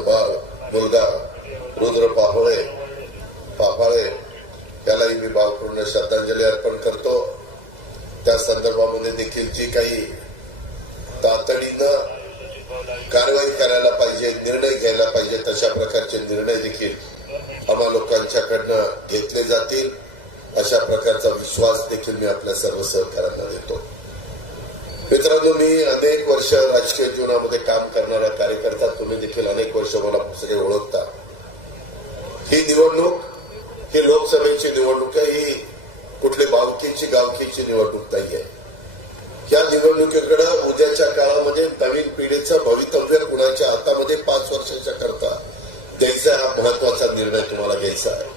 बाळ मुलगा रुद्र पाहोळे पापाळे त्यालाही मी भावपूर्ण श्रद्धांजली अर्पण करतो. त्या संदर्भामध्ये देखील जी काही तातडीनं कारवाई करायला पाहिजे निर्णय घ्यायला पाहिजे तशा प्रकारचे निर्णय देखील आम्हा लोकांच्याकडनं घेतले जातील. अशा प्रकारचा विश्वास देखील मी आपल्या सर्व सहकाऱ्यांना देतो. मित्रांनो मी अनेक वर्ष राजकीय जीवनामध्ये काम करणारा कार्यकर्ता तुम्ही देखील अनेक वर्ष मला सगळे ओळखता ही निवडणूक ही लोकसभेची निवडणूक आहे ही कुठली बावकीची गावकीची निवडणूक नाही आहे या निवडणुकीकडे उद्याच्या काळामध्ये नवीन पिढीचं भवितव्य कुणाच्या हातामध्ये पाच वर्षाच्या करता द्यायचा हा महत्त्वाचा निर्णय तुम्हाला घ्यायचा आहे.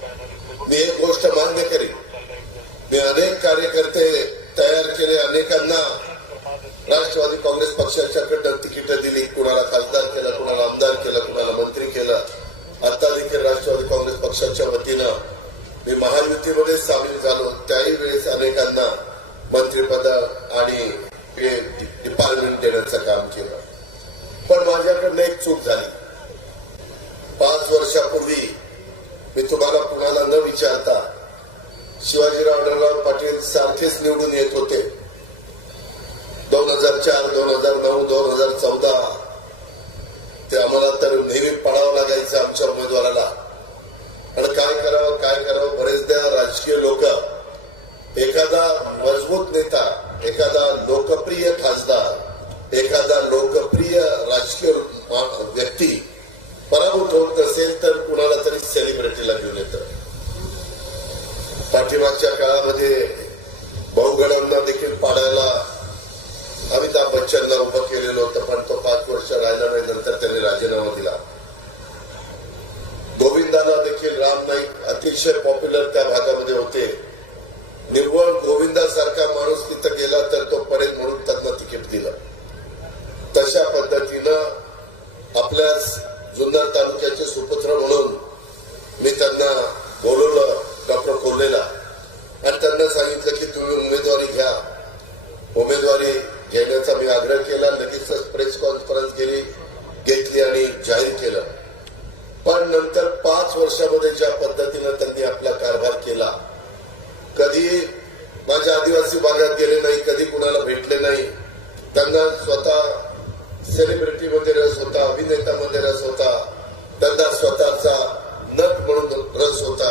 मी एक गोष्ट मान्य करीन. मी अनेक कार्यकर्ते तयार केले अनेकांना राष्ट्रवादी काँग्रेस पक्षाच्याकडनं तिकीट दिली कुणाला खासदार केलं कुणाला आमदार केलं कुणाला मंत्री केलं. आता देखील राष्ट्रवादी काँग्रेस पक्षाच्या वतीनं मी महायुतीमध्ये सामील झालो. त्याही वेळेस अनेकांना मंत्रिपद आणि डिपार्टमेंट देण्याचं काम केलं. पण माझ्याकडनं एक चूक झाली. पाच वर्षापूर्वी मी तुम्हाला कुणाला न विचारता शिवाजीराव पाटील सारखेच निवडून येत होते. बच्चनला उभं केलेलं होतं पण तो पाच वर्ष राहिला नाही नंतर त्यांनी राजीनामा दिला. गोविंदाला देखील राम नाईक अतिशय पॉप्युलर त्या भागामध्ये होते. निव्वळ गोविंदासारखा माणूस तिथं गेला तर तो पडेल म्हणून त्यांना तिकीट दिलं. तशा पद्धतीनं आपल्या जुन्नर तालुक्याचे सुपुत्र म्हणून मी त्यांना बोलवलं डॉक्टर कोल्हेला आणि त्यांना सांगितलं की तुम्ही उमेदवारी घ्या उमेदवारी घेण्याचा मी आग्रह केला लगेचच प्रेस कॉन्फरन्स केली घेतली आणि जाहीर केलं पण नंतर पाच वर्षामध्ये ज्या पद्धतीनं त्यांनी आपला कारभार केला कधी माझ्या आदिवासी भागात गेले नाही कधी कुणाला भेटले नाही त्यांना स्वतः सेलिब्रिटीमध्ये रस होता अभिनेत्यामध्ये रस होता त्यांना स्वतःचा नट म्हणून रस होता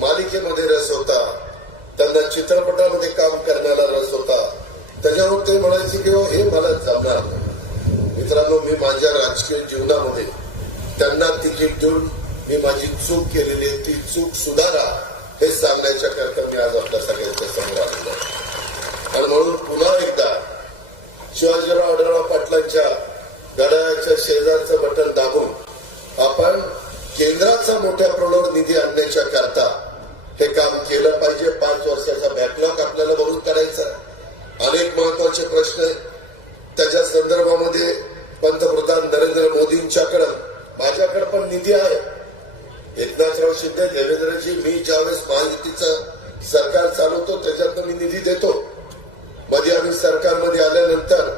मालिकेमध्ये रस होता त्यांना चित्रपटामध्ये काम करण्याला रस होता त्याच्यावर ते म्हणायचे की "हो, हे मला जमणार नाही." मित्रांनो मी माझ्या राजकीय जीवनामध्ये त्यांना तिकीट देऊन मी माझी चूक केलेली आहे ती चूक सुधारा हे सांगण्याच्या करता मी आज आपल्या सगळ्यांच्या समोर आलेलो आहे आणि म्हणून पुन्हा एकदा शिवाजीराव आढळराव पाटलांच्या घड्याळाच्या शेजारचं बटन दाबून आपण केंद्राचा मोठ्या प्रमाणावर निधी आणण्याच्या करता हे काम केलं पाहिजे पाच वर्षाचा बॅकलॉग आपल्याला भरून काढायचा आहे. अनेक महत्त्वाचे प्रश्न आहेत. त्याच्या संदर्भामध्ये पंतप्रधान नरेंद्र मोदींच्याकडं माझ्याकडे पण निधी आहे. एकनाथराव शिंदे देवेंद्रजी मी ज्यावेळेस महायुतीचं सरकार चालवतो त्याच्यातनं मी निधी देतो. मध्ये आम्ही सरकारमध्ये आल्यानंतर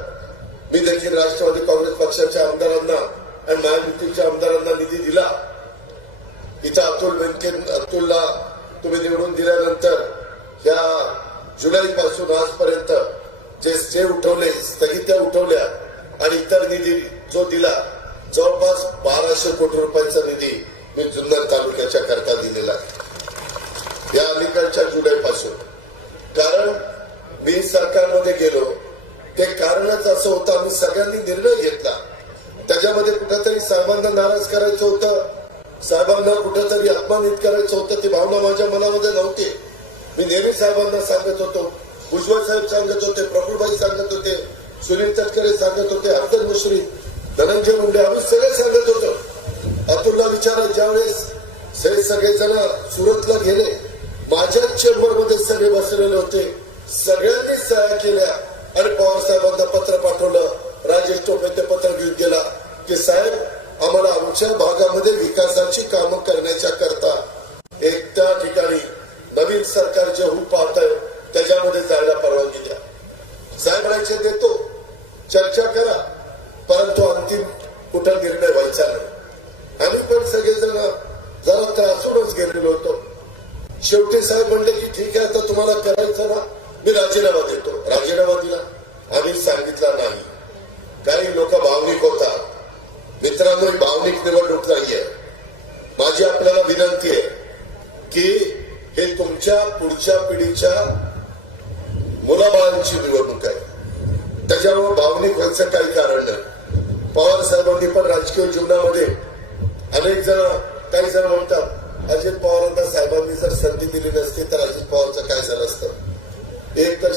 मी देखील राष्ट्रवादी काँग्रेस पक्षाच्या आमदारांना आणि महायुतीच्या आमदारांना निधी दिला. इथं अतुल वेंके अतुलला तुम्ही निवडून दिल्यानंतर या जुलै पासून आजपर्यंत जे स्टे उठवले स्थगित्या उठवल्या आणि इतर निधी जो दिला जवळपास बाराशे कोटी रुपयांचा निधी मी जुन्नर तालुक्याच्या करता दिलेला आहे. या अलीकडच्या जुलैपासून. कारण मी सरकारमध्ये गेलो ते कारणच असं होतं आम्ही सगळ्यांनी निर्णय घेतला. त्याच्यामध्ये कुठेतरी साहेबांना नाराज करायचं होतं साहेबांना कुठेतरी अपमानित करायचं होतं ती भावना माझ्या मनामध्ये नव्हती. मी नेहमी साहेबांना सांगत होतो भुजबळ साहेब सांगत होते प्रफुलबाई सांगत होते सुनील तटकरे सांगत होते अब्दुल मुश्रीफ धनंजय मुंडे आम्ही सगळे सांगत होतो. अतुलला विचारा ज्यावेळेस हे सगळेजण सुरतला गेले माझ्याच चेंबरमध्ये सगळे बसलेले होते सगळ्यांनी सह्या केल्या आणि पवार साहेबांना पत्र पाठवलं राजेश टोपे ते पत्र घेऊन गेला की साहेब आम्हाला आमच्या भागामध्ये विकासाची कामं करण्याच्या करता एक त्या ठिकाणी नवीन सरकार जे होऊ पाहत आहे त्याच्यामध्ये जायला परवानगी द्या. साहेब म्हणायचे देतो चर्चा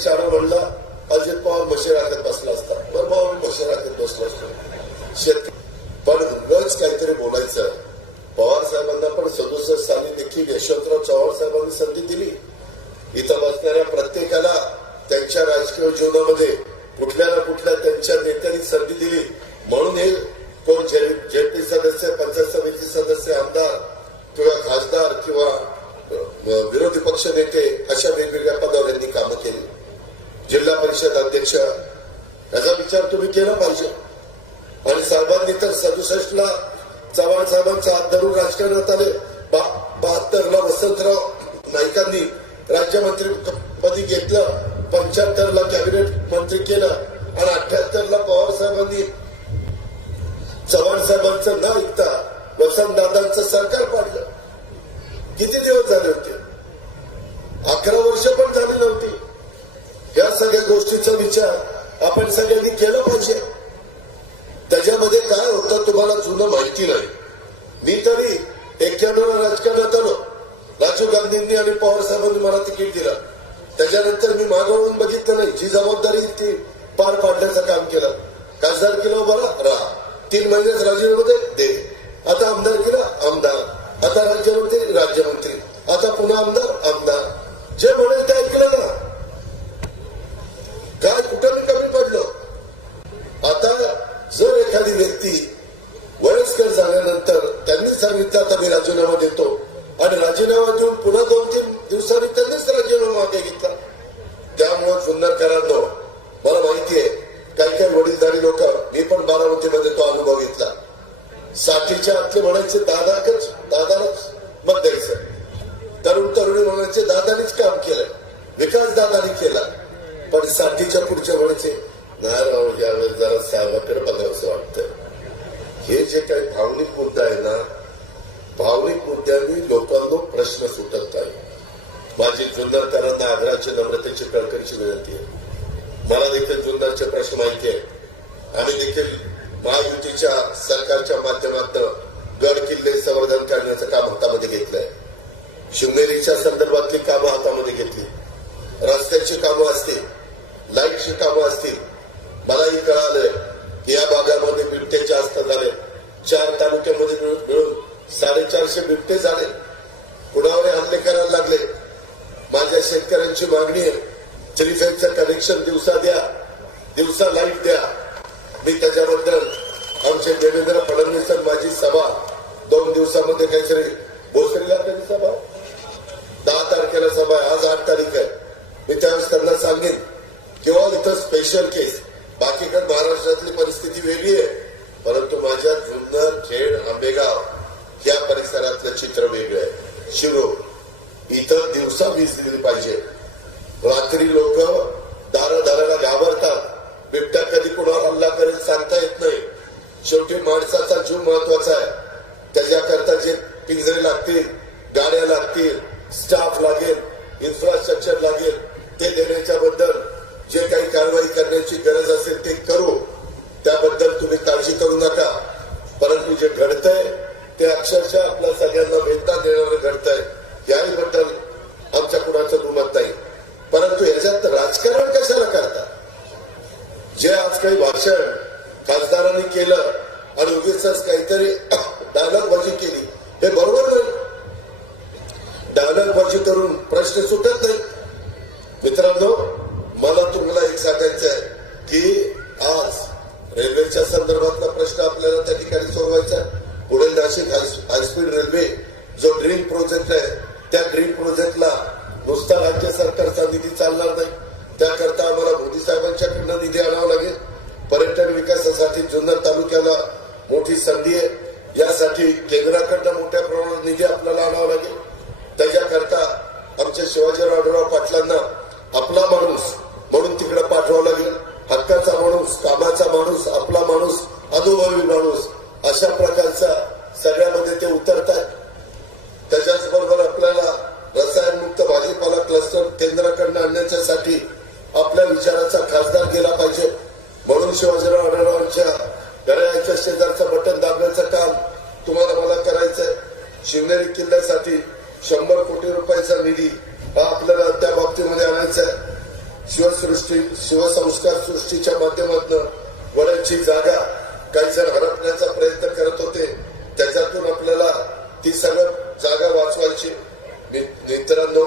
असतं म्हणला अजित पवार म्हशी राखत बसला असता. बरं भाऊ मी म्हशी राखत बसलो असतो. शेतकरी पण रोज काहीतरी बोलायचं. पवार साहेबांना पण सदुसष्ट साली देखील यशवंतराव चव्हाण साहेबांनी संधी दिली. इथं बसणाऱ्या प्रत्येकाला त्यांच्या राजकीय जीवनामध्ये कुठल्या ना कुठल्या त्यांच्या नेत्यांनी संधी दिली. म्हणून हे कोण जेपी सदस्य पंचायत समिती सदस्य आमदार किंवा खासदार किंवा विरोधी पक्ष नेते अशा वेगवेगळ्या पदावर यांनी कामं केली. जिल्हा परिषद अध्यक्ष याचा विचार तुम्ही केला पाहिजे. आणि सर्वांनी तर सदुसष्ट ला चव्हाण साहेबांचा हात धरून राजकारणात आले. बहात्तर ला वसंतराव नाईकांनी राज्यमंत्री पदी घेतलं पंच्याहत्तर ला कॅबिनेट मंत्री केलं आणि अठ्याहत्तर आदराची नम्रतेची कळकळीची विनंती आहे. मला देखील जुन्नरचे प्रश्न माहिती आहे आम्ही देखील महायुतीच्या सरकारच्या माध्यमातून गड किल्ले संवर्धन करण्याचं काम हातामध्ये घेतलंय. शिवनेरीच्या संदर्भातली कामं हातामध्ये घेतली. रस्त्याची कामं असतील लाईटची कामं असतील मलाही कळालंय की या भागामध्ये बिबटे जास्त झाले. चार तालुक्यामध्ये मिळून मिळून साडेचारशे बिबटे झाले. कुणावर हल्ले करायला लागले. माझ्या शेतकऱ्यांची मागणी आहे. थ्री कनेक्शन दिवसा द्या दिवसा लाइट द्या. मी त्याच्याबद्दल आमचे देवेंद्र फडणवीस माझी सभा दोन दिवसामध्ये काहीतरी भोसरीला कधी सभा. दहा तारखेला सभा आहे. आज आठ तारीख आहे. मी त्यावेळेस त्यांना सांगेन किंवा हो, इथं स्पेशल केस बाकीकडे महाराष्ट्रातली परिस्थिती वेगळी आहे. परंतु राजकारण कशाला करतात? जे आज काही भाषण खासदारांनी केलं आणि उगीच काहीतरी शिवाजीराव आढळराव पाटलांना आपला माणूस म्हणून तिकडे पाठवावं लागेल हक्काचा माणूस कामाचा माणूस आपला माणूस अनुभवी माणूस अशा प्रकारचा सगळ्यामध्ये ते उतरतात त्याच्याच बरोबर आपल्याला रसायनमुक्त भाजीपाला क्लस्टर केंद्राकडनं आणण्याच्यासाठी आपल्या विचाराचा खासदार केला पाहिजे म्हणून शिवाजीराव आढळरावांच्या घराच्या शेजारचं बटन दाबण्याचं काम तुम्हाला मला करायचंय शिवनेरी किल्ल्यासाठी शंभर कोटी रुपयाचा निधी हा आपल्याला त्या बाबतीमध्ये आणायचा आहे शिवसृष्टी शिवसंस्कार सृष्टीच्या माध्यमातून वडाची जागा काही जण हरपण्याचा प्रयत्न करत होते त्याच्यातून आपल्याला ती सगळं जागा वाचवायची मि- मित्रांनो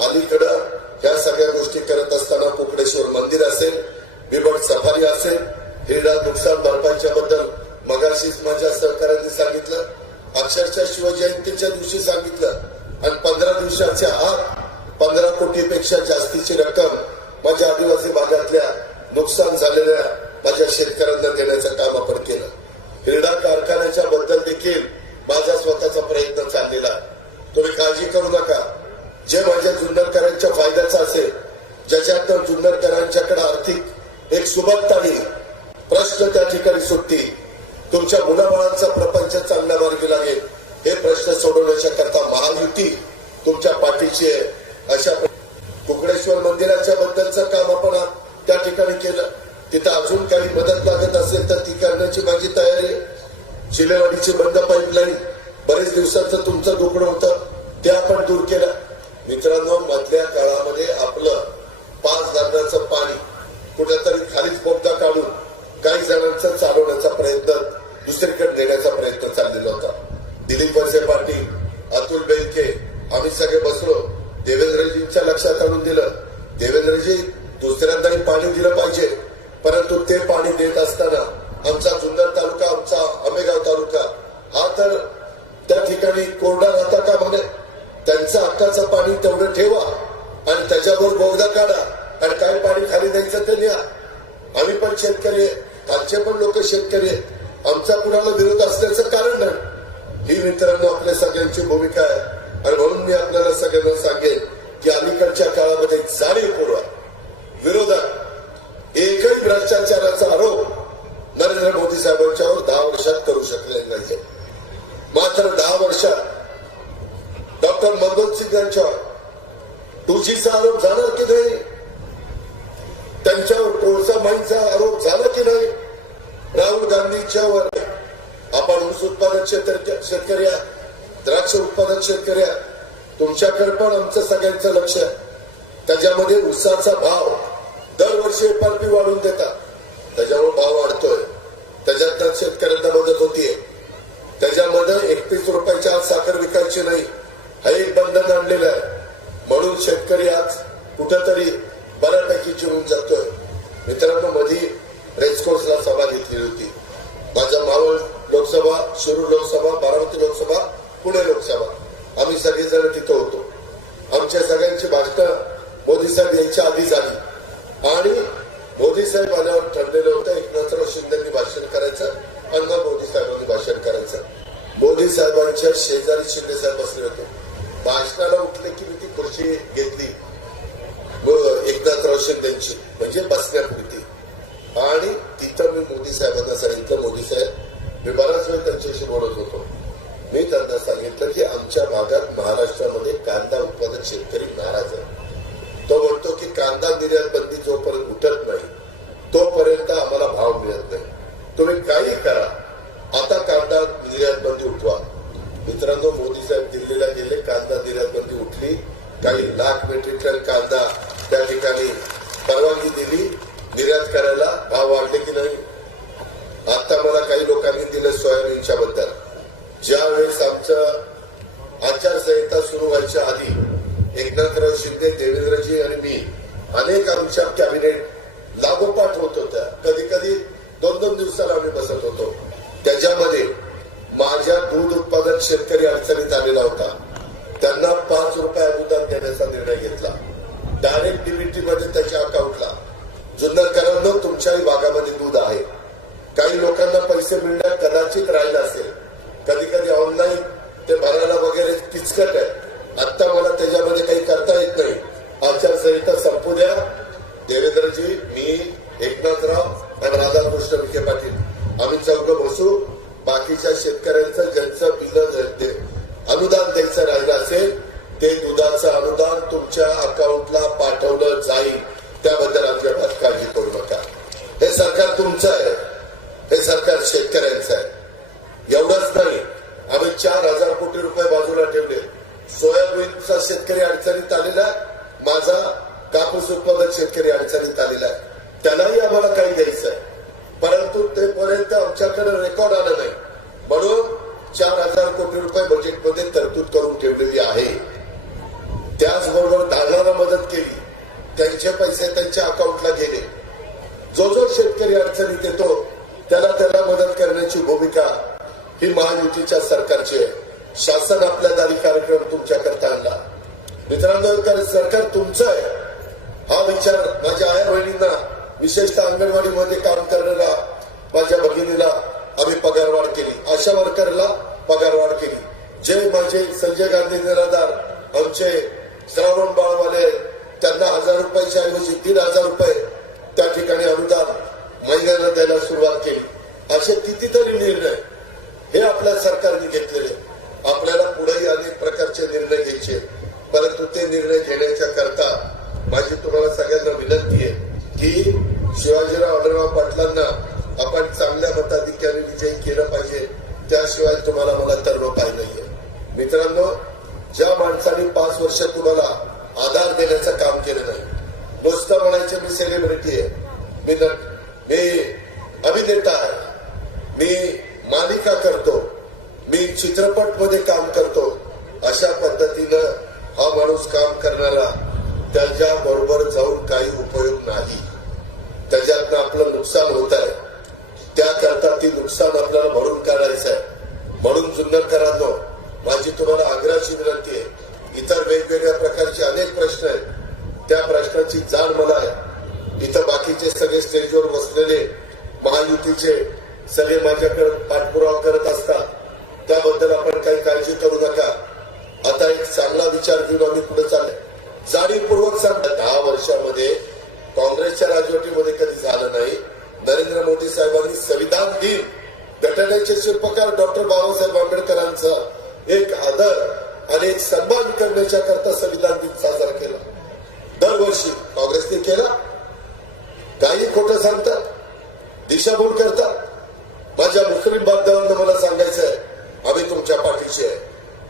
अलीकडं या सगळ्या गोष्टी करत असताना कोकणेश्वर मंदिर असेल बिबट सफारी असेल हिरडा नुकसान भरपाईच्या बद्दल मगाशीच माझ्या सहकाऱ्यांनी सांगितलं अक्षरशः शिवजयंतीच्या दिवशी सांगितलं आणि पंधरा दिवसाच्या आत पंधरा कोटीपेक्षा जास्तीची रक्कम तुमच्या पाठीची आहे अशा कुकडेश्वर मंदिराच्या बद्दलचं काम आपण त्या ठिकाणी केलं. तिथं अजून काही मदत लागत असेल तर ती करण्याची माझी तयारी शिलेवाडीची बंद पाईपलाईन बरेच दिवसाचं तुमचं दुखणं होतं ते आपण दूर केलं. मित्रांनो मधल्या काळामध्ये आपलं पाच धरणाचं पाणी कुठेतरी खालीच बोगदा काढून काही जणांचं चालवण्याचा प्रयत्न दुसरीकडे नेण्याचा प्रयत्न चाललेला होता. दिलीप वळसे पाटील अतुल बेलके आम्ही सगळे बसलो. देवेंद्रजींच्या लक्षात आणून दिलं. देवेंद्रजी दुसऱ्यांदाही पाणी दिलं पाहिजे. परंतु ते पाणी देत असताना आमचा जुन्नर तालुका आमचा आंबेगाव तालुका हा तर त्या ठिकाणी कोरडा राहता का म्हणे? त्यांचं हक्काचं पाणी तेवढं ठेवा आणि त्याच्यावर बोगदा काढा आणि काय पाणी खाली द्यायचं ते लिहा. आम्ही पण शेतकरी आहे. पण लोक शेतकरी आहेत. आमचा कुणाला विरोध असल्याचं कारण नाही. ही मित्रांनो आपल्या सगळ्यांची भूमिका आहे. आणि म्हणून मी आपल्याला सगळ्यांना सांगेन की अलीकडच्या काळामध्ये जाणीवपूर्वक विरोधात एकही भ्रष्टाचाराचा आरोप नरेंद्र मोदी साहेबांच्यावर दहा वर्षात करू शकले नाही मात्र दहा वर्षात डॉक्टर मनमोहन सिंग यांच्यावर तुझीचा आरोप झाला की नाही? त्यांच्यावर कोळसा माईचा आरोप झाला की नाही? राहुल गांधीच्यावर आपण ऊस उत्पादक शेतकरी शेतकरी द्राक्ष उत्पादक शेतकरी तुमच्याकडे पण आमचं सगळ्यांचं लक्ष आहे. त्याच्यामध्ये ऊसाचा भाव दरवर्षी एफआरपी वाढून देतात. त्याच्यामुळे भाव वाढतोय. त्याच्यात शेतकऱ्यांना मदत होतीये. त्याच्यामध्ये एकतीस रुपयाच्या आज साखर विकायची नाही. हा एक बंधन आणलेलं आहे. म्हणून शेतकरी आज कुठंतरी बऱ्यापैकी चिरून जातोय. मित्रांनो मधी रेसकोर्सला सभा घेतली होती. माझ्या मावळ लोकसभा शिरूर लोकसभा बारामती लोकसभा पुणे लोकसभा. आम्ही सगळेजण तिथं होतो. आमच्या सगळ्यांची भाषणं मोदी साहेब यांच्या आधी झाली आणि मोदी साहेब आल्यावर ठरलेलं होतं एकनाथराव शिंदेनी भाषण करायचं आणि मोदी साहेबांनी भाषण करायचं. मोदी साहेबांच्या शेजारी शिंदे साहेब बसले होते. भाषणाला उठले की मी ती खुर्ची घेतली व एकनाथराव शिंदेची म्हणजे बसण्यापुरती आणि तिथं मी मोदी साहेबांना सांगितलं मोदी साहेब मी बराच वेळ त्यांच्याशी बोलत होतो मी त्यांना सांगितलं की आमच्या भागात महाराष्ट्रामध्ये कांदा उत्पादक शेतकरी नाराज आहे तो म्हणतो की कांदा निर्यात बंदी जोपर्यंत उठत नाही तोपर्यंत आम्हाला भाव मिळत नाही तुम्ही काही करा आता कांदा निर्यात बंदी उठवा मित्रांनो मोदी साहेब दिल्लीला गेले कांदा निर्यात बंदी उठली काही लाख मेट्रिक टन कांदा त्या ठिकाणी परवानगी दिली निर्यात करायला भाव वाढले की नाही आता मला काही लोकांनी दिलं सोयाबीनच्या बद्दल ज्या वेळेस आमचं आचारसंहिता सुरू व्हायच्या आधी एकनाथराव शिंदे देवेंद्रजी आणि मी अनेक आमच्या कॅबिनेट लागोपाठ होत होत्या. कधी कधी दोन दोन दिवसाला आम्ही बसत होतो. त्याच्यामध्ये माझ्या दूध उत्पादक शेतकरी अडचणीत आलेला होता. त्यांना पाच रुपये अनुदान देण्याचा निर्णय घेतला. डायरेक्ट डीबीटी मध्ये त्याच्या अकाउंटला जुन्नरकरांना तुमच्याही भागामध्ये दूध आहे. काही लोकांना पैसे मिळण्यात कदाचित राहिलं असेल. कधी कधी ऑनलाईन ते भरायला वगैरे किचकट आहे. आता मला त्याच्यामध्ये काही करता येत नाही. आचारसंहिता संपू द्या. देवेंद्रजी मी एकनाथराव आणि राधाकृष्ण विखे पाटील. आम्ही चौघ बसू. बाकीच्या शेतकऱ्यांचं ज्यांचं बिल अनुदान द्यायचं राहिलं असेल ते दुधाचं अनुदान तुमच्या अकाउंटला पाठवलं जाईल. त्याबद्दल आमच्या काळजी करू नका. हे सरकार तुमचं आहे. हे सरकार शेतकऱ्यांचं आहे. एवढंच नाही. चार हजार कोटी रुपये बाजूला ठेवले. सोयाबीनचा शेतकरी अडचणीत आलेला आहे. माझा कापूस उत्पादक शेतकरी अडचणीत आलेला आहे. त्यालाही आम्हाला काही द्यायचं आहे. परंतु ते पर्यंत आमच्याकडे रेकॉर्ड आलं नाही. म्हणून चार हजार कोटी रुपये बजेटमध्ये तरतूद करून ठेवलेली आहे. त्याचबरोबर दानाला मदत केली. त्यांचे पैसे त्यांच्या अकाउंटला गेले. जो जो शेतकरी अडचणीत येतो त्याला त्याला मदत करण्याची भूमिका ही महायुतीच्या सरकारची आहे. शासन आपल्या दारी कार्यक्रम तुमच्या करता आणला. मित्रांनो सरकार तुमचं आहे. हा विचार माझ्या आया बहिणींना विशेषतः अंगणवाडीमध्ये काम करणाऱ्या माझ्या भगिनीला आम्ही पगारवाढ केली. आशा वर्करला पगारवाढ केली. जे माझे संजय गांधी निराधार आमचे श्रावण बाळवाले त्यांना हजार रुपयाच्या ऐवजी तीन हजार रुपये त्या ठिकाणी अनुदान महिन्याला द्यायला सुरुवात केली. असे कितीतरी निर्णय हे आपल्या सरकारने घेतलेले आपल्याला पुढेही अनेक प्रकारचे निर्णय घ्यायचे परंतु ते निर्णय घेण्याच्या करता माझी तुम्हाला सगळ्यांना विनंती आहे की शिवाजीराव आढळराव पाटलांना आपण चांगल्या मताधिकारी विजयी केलं पाहिजे. त्याशिवाय तुम्हाला मला तर पाय नाहीये मित्रांनो ज्या माणसाने पाच वर्ष तुम्हाला आधार देण्याचं काम केलं नाही नुसतं म्हणायचे मी सेलिब्रिटी आहे. मी मी अभिनेता आहे. मी मालिका करतो. मी चित्रपटमध्ये काम करतो. अशा पद्धतीनं हा माणूस काम करणारा त्याच्या बरोबर जाऊन काही उपयोग नाही. त्याच्यातनं आपलं नुकसान होत आहे. त्याकरता ती नुकसान आपल्याला भरून काढायचं आहे. म्हणून जुन्नरकरांनो माझी तुम्हाला आग्रहाची विनंती आहे. इतर वेगवेगळ्या प्रकारचे अनेक प्रश्न आहेत. त्या प्रश्नाची जाण मला आहे. इथं बाकीचे सगळे स्टेजवर बसलेले महायुतीचे सगळे माझ्याकडे पाठपुरावा करत असतात. त्याबद्दल आपण काही काळजी करू नका. आता एक चांगला विचार घेऊन आम्ही पुढे चालले जाणीवपूर्वक सांगतात दहा वर्षामध्ये काँग्रेसच्या राजवटीमध्ये कधी झालं नाही नरेंद्र मोदी साहेबांनी संविधान दिन घटनेचे शिल्पकार डॉक्टर बाबासाहेब आंबेडकरांचा एक आदर आणि एक सन्मान करण्याच्या करता संविधान दिन साजरा केला दरवर्षी काँग्रेसने केला काही खोटं सांगतात दिशाभूल करतात माझ्या मुस्लिम बांधवांना मला सांगायचं आहे आम्ही तुमच्या पाठीशी आहे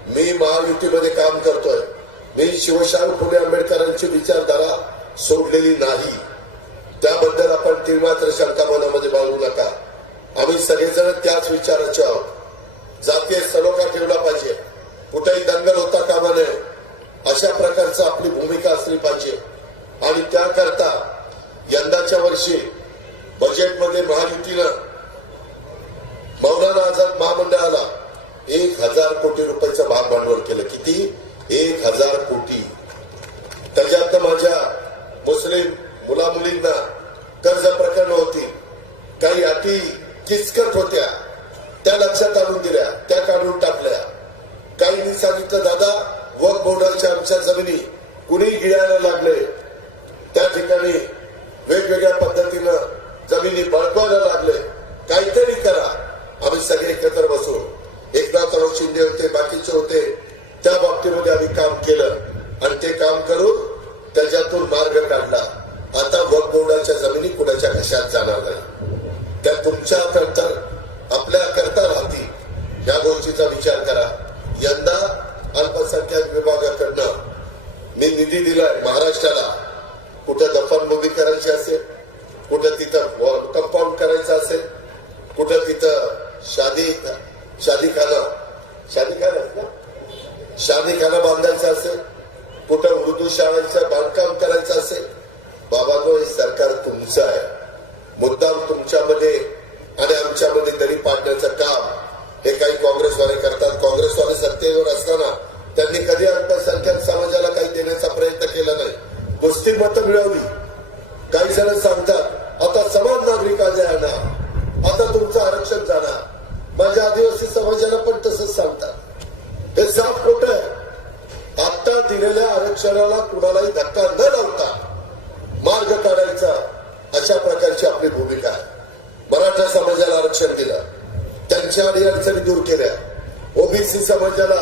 मी महायुतीमध्ये काम करतोय मी शिवशाहू फुले आंबेडकरांची विचारधारा सोडलेली नाही त्याबद्दल आपण ती मात्र शंका मनामध्ये बाळगू नका आम्ही सगळेजण त्याच विचाराचे आहोत जातीय सलोखा ठेवला पाहिजे कुठेही दंगल होता कामा नये अशा प्रकारचं आपली भूमिका असली पाहिजे आणि त्याकरता यंदाच्या वर्षी बजेटमध्ये महायुतीनं मौलाना आझाद महामंडळाला एक हजार कोटी रुपयाचं भाग भांडवल केलं किती एक हजार कोटी त्याच्यात माझ्या मुस्लिम मुला मुलींना कर्ज प्रकरण होती काही अटी किचकट होत्या त्या लक्षात आणून दिल्या त्या काढून टाकल्या काहींनी सांगितलं दादा वक बोर्डाच्या आमच्या जमिनी कुणी गिळायला लागले त्या ठिकाणी वेगवेगळ्या पद्धतीनं जमिनी बळकवायला लागले काहीतरी करा आम्ही सगळे एकत्र बसू एकनाथराव शिंदे होते बाकीचे होते त्या बाबतीमध्ये आम्ही काम केलं. आणि ते काम करून त्याच्यातून मार्ग काढला. आता वक बोर्डाच्या जमिनी कुणाच्या घशात जाणार नाही. त्या तुमच्या करता आपल्या करता राहतील. या गोष्टीचा विचार करा. यंदा अल्पसंख्याक विभागाकडनं मी निधी दिलाय महाराष्ट्राला. कुठं दफनभूमी करायची असेल कुठं तिथं कंपाऊंड करायचं असेल कुठं तिथं शादी शादी खाना शादी खाना शादी खाना बांधायचं असेल कुठं उर्दू शाळांचं बांधकाम करायचं असेल बाबांनो हे सरकार तुमचं आहे. मुद्दाम तुमच्यामध्ये आणि आमच्यामध्ये दरी पाडण्याचं काम हे काही काँग्रेसवाले सत्तेवर असताना त्यांनी कधी अल्पसंख्याक समाजाला काही देण्याचा प्रयत्न केला नाही कुस्ती मतं मिळवली काही जण सांगतात आता समान नागरिक कायदे आणा आता तुमच्या सांगतात हे साफ खोट आहे आता दिलेल्या आरक्षणाला कुणालाही धक्का न लावता मार्ग काढायचा अशा प्रकारची आपली भूमिका आहे मराठा समाजाला आरक्षण दिलं त्यांच्या अडी अडचणी दूर केल्या ओबीसी समाजाला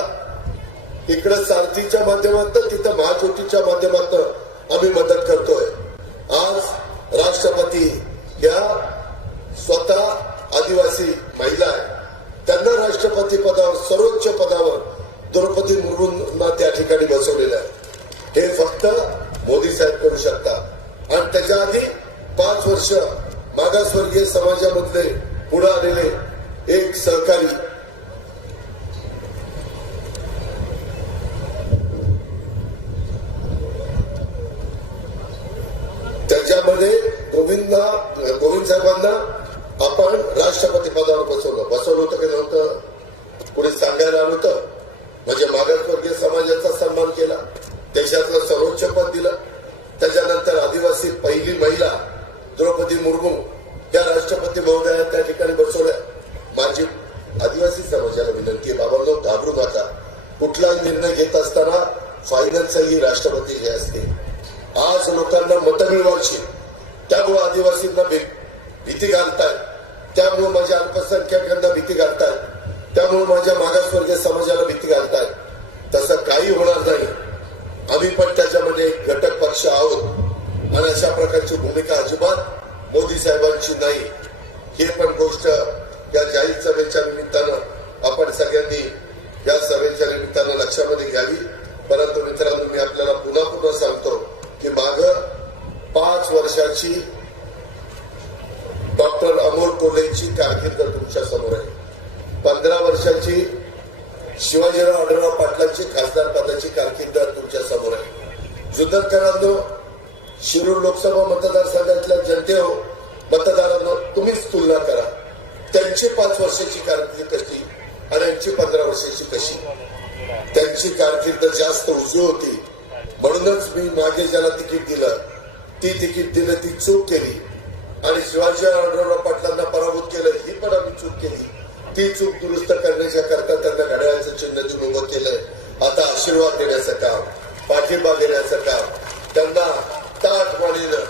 इकडं सारथीच्या माध्यमातून तिथं महाज्योतीच्या माध्यमातून आम्ही मदत करतोय आज राष्ट्रपती या स्वतः आदिवासी महिला आहे त्यांना राष्ट्रपती पदावर सर्वोच्च पदावर द्रौपदी मुर्मूंना त्या ठिकाणी बसवलेलं आहे हे फक्त मोदी साहेब करू शकतात आणि त्याच्या आधी पाच वर्ष मागासवर्गीय समाजामधले पुढे आलेले एक सहकारी त्याच्यामध्ये गोविंदा गोविंद साहेबांना आपण राष्ट्रपती पदावर बसवलं बसवलं होतं की नव्हतं कुणी सांगायला आलं होतं म्हणजे मागासवर्गीय समाजाचा सन्मान केला देशातलं सर्वोच्च पद दिलं त्याच्यानंतर आदिवासी पहिली महिला द्रौपदी मुर्मू या राष्ट्रपती महोदया त्या ठिकाणी बसवल्या माझी आदिवासी समाजाला विनंती आहे बाबांनो घाबरू नका कुठलाही निर्णय घेत असताना फायनलचाही राष्ट्रपती हे असते आज लोकांना मतं मिळवायची त्यामुळे आदिवासींना भी- भीती घालतात त्यामुळे माझ्या अल्पसंख्याकांना भीती घालतात त्यामुळे माझ्या मागासवर्गीय समाजाला भीती घालतायत. तसं काही होणार नाही. आम्ही पण त्याच्यामध्ये एक घटक पक्ष आहोत. आणि अशा प्रकारची भूमिका अजिबात मोदी साहेबांची नाही. हे पण गोष्ट या जाहीर सभेच्या निमित्तानं आपण सगळ्यांनी या निमित्तानं लक्षामध्ये घ्यावी. परंतु मित्रांनो मी आपल्याला पुन्हा पुन्हा सांगतो की माग पाच वर्षाची डॉक्टर अमोल कोल्हेची कारकीर्द तुमच्यासमोर आहे. पंधरा वर्षाची शिवाजीराव आढळराव पाटलांची खासदार पदाची कारकीर्द तुमच्यासमोर आहे जुन्नरकरांनो शिरूर लोकसभा मतदारसंघातल्या जनते हो मतदारांनो तुम्हीच तुलना करा. त्यांची पाच वर्षाची कारकीर्द त्यांची पंधरा वर्षाची कशी? त्यांची कारकीर्द जास्त उजवी होती. म्हणूनच मी मागे ज्याला तिकीट दिलं ती तिकीट दिलं ती चूक केली. आणि शिवाजी आढळराव पाटलांना पराभूत केलं ही पण आम्ही चूक केली. ती चूक दुरुस्त करण्याच्या करता त्यांना घड्याळाचं चिन्ह देऊन उभं केलंय आता आशीर्वाद देण्याचं काम पाठिंबा देण्याचं काम त्यांना ताटवाणीनं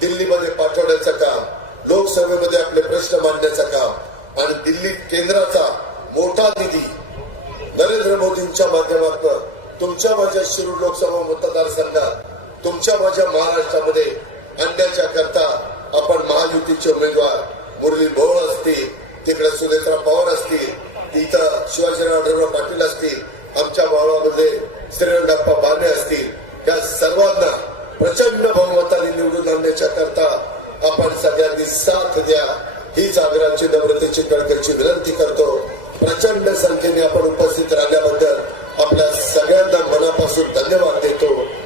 दिल्लीमध्ये पाठवण्याचं काम लोकसभेमध्ये आपले प्रश्न मांडण्याचं काम आणि दिल्ली केंद्राचा मोठा निधी नरेंद्र मोदींच्या माध्यमातून तुमच्या माझ्या शिरूर लोकसभा मतदारसंघात तुमच्या माझ्या महाराष्ट्रामध्ये आणण्याच्या करता आपण महायुतीचे उमेदवार मुरली भोळ असतील तिकडे सुनेत्रा पवार असतील तिथं शिवाजीराव आढळराव पाटील असतील आमच्या भावामध्ये श्रीरंगाप्पा बाणे असतील त्या सर्वांना प्रचंड बहुमताने निवडून आणण्याच्या करता आपण सगळ्यांनी साथ द्या. हीच आग्रहाची नम्रतेची कळकळीची विनंती करतो. प्रचंड संख्येने आपण उपस्थित राहिल्याबद्दल आपल्या सगळ्यांना मनापासून धन्यवाद देतो.